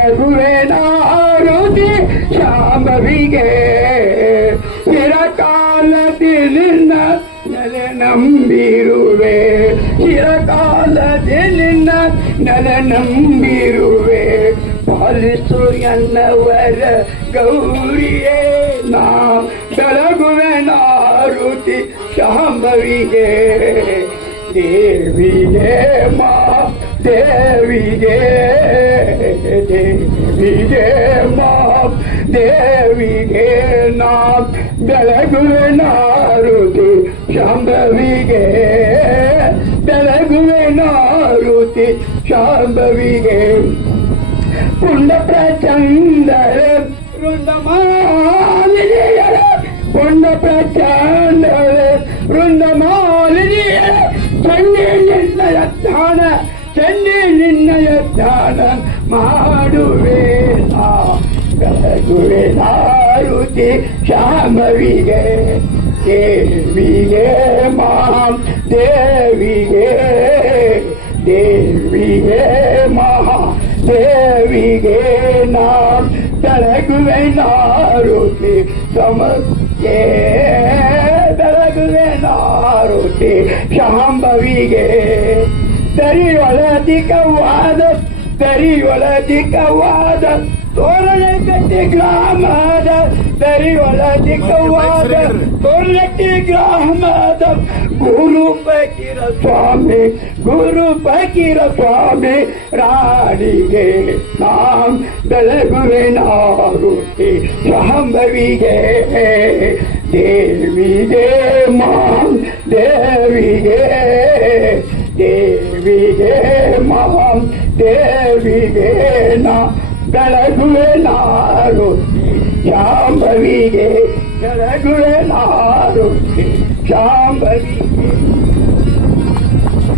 ಬೆಳಗುವೆ ನಾರುತಿ ಶಾಂಭವಿಗೆ ಚಿರಕಾಲದಿ ನಿನ್ನ ನೆಲೆ ನಂಬಿರುವೆ. ಚಿರಕಾಲದಿ ನಿನ್ನ ನೆಲೆ ನಂಬಿರುವೆ. ಪಾಲಿಸು ಎನ್ನವರ ಗೌರಿಯೇ, ನಾ ಬೆಳಗುವೆ ನಾರುತಿ ಶಾಂಭವಿಗೆ ದೇವಿಗೆ ಮಾ ದೇವಿಗೆ ದೇವಿಗೆ ಮಾ ದೇವಿಗೆ ನಾ ಬೆಳಗುವೆ ನಾರುತಿ ಶಾಂಭವಿಗೆ ಬೆಳಗುವೆ ನಾರುತಿ ಶಾಂಭವಿಗೆ ಪುಂಡ ಪ್ರಚಂಡರ ವೃಂದಮಾಲಿನಿಯರ ಪುಂಡ ಪ್ರಚಂಡರ கண்டு நின்னயத்தான மாடுவேலா கலகுவேலாருதி சாமவிகே தேவியே மாம் தேவியே தேவியே மகா தேவியே நாம் தலகுவை நாருதி சமக்கே தலகுவே நாருதி சாம்பவிகே ولدك وعدت بري ولدك وعدت طولك تجرام هذا بري ولدك وعدت طولك تجرام هذا गुरु फकीर स्वामी गुरु फकीर स्वामी रानी के नाम दलगुवे नारुति संभवी गे देवी गे माम देवी गे ದೇವಿಗೆ ಮಾಂ ದೇವಿಗೆ ನಾ ಬೆಳಗುವೆ ನಾರುತಿ ಶಾಂಭವಿಗೆ ಬೆಳಗುವೆ ನಾರುತಿ ಶಾಂಭವಿಗೆ